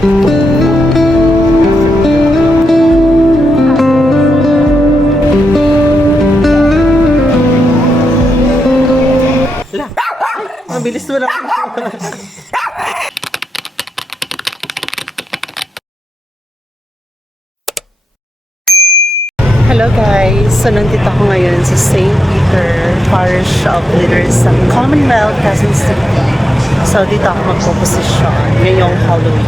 Mabilis mo lang. Hello guys! So nandito ako ngayon sa St. Peter Parish of Leaders sa Commonwealth, Quezon City. So dito ako magpo-posisyon ngayong Halloween.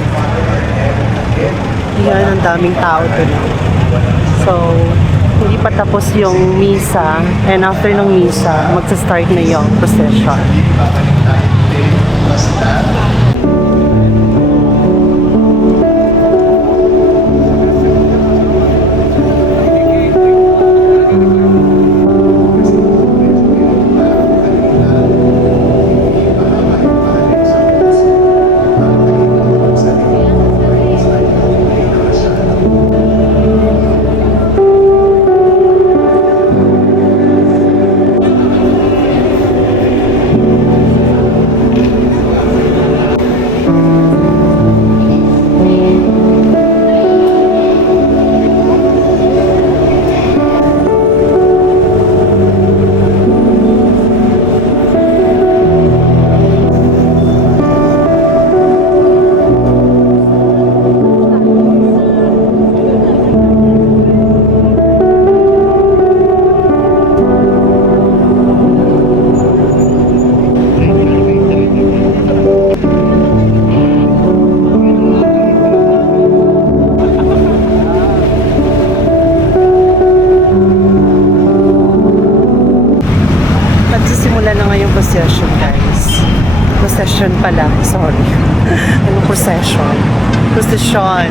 Yan, ang daming tao doon. So, hindi pa tapos yung misa, and after ng misa, magsa-start na yung procession. Nagsisimula na ngayong procession, guys. Procession pala, sorry. Anong procession? Procession.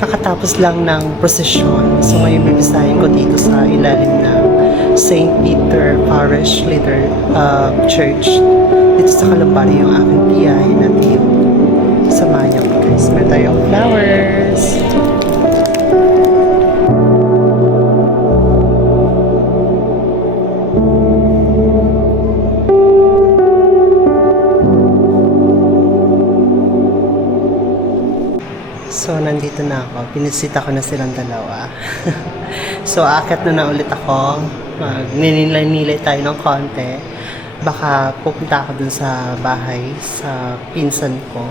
Kakatapos lang ng prosesyon. So ngayon bibisahin ko dito sa ilalim ng St. Peter Parish Leader Church. Dito sa Kalambari yung aking tiyahin at yung samahan niyo guys. Meron tayong flowers. So, nandito na ako. Pinisita ko na silang dalawa. So, aakyat na ulit ako. Ninilay-nilay tayo ng konti. Baka pupunta ako dun sa bahay, sa pinsan ko.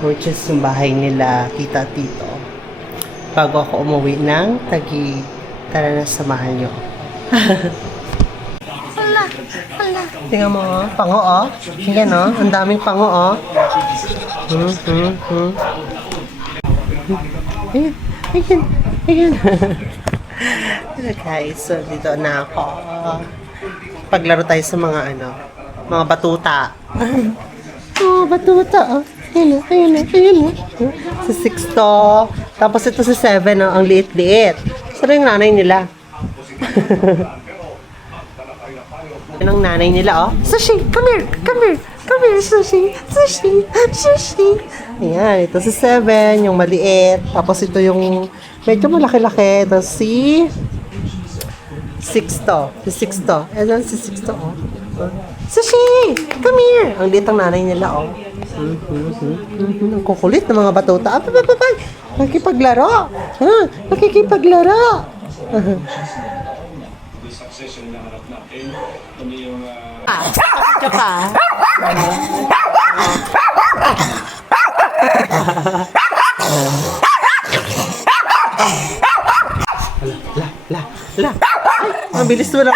Which is yung bahay nila, tita at tito. Bago ako umuwi ng Taguig. Tara na, samahan nyo. Tingnan mo, oh. Pango, oh. Tingnan, oh. Ang daming pango, oh. Ayan, ayan, ayan. Okay, so dito na ako. Paglaro tayo sa mga mga batuta. Oh, batuta, oh. Ayan, ayan, ayan. Sa 6 to. Tapos ito sa 7, oh. Ang liit-liit. Saan yung nanay nila? Yan ang nanay nila, oh. Sushi, come here, come here. Come here, Sushi, Sushi, Sushi. Ayan, ito si 7, yung maliit. Tapos ito yung medyo malaki-laki. Tapos si 6 to. Si 6 to. Ayan, si 6 to, oh. Sushi, come here. Ang liit ang nanay nila, oh. Ang kukulit ng mga batuta. Nakikipaglaro. Ha? Nakikipaglaro. Kapit ka. La. Ay, mabilis mo lang.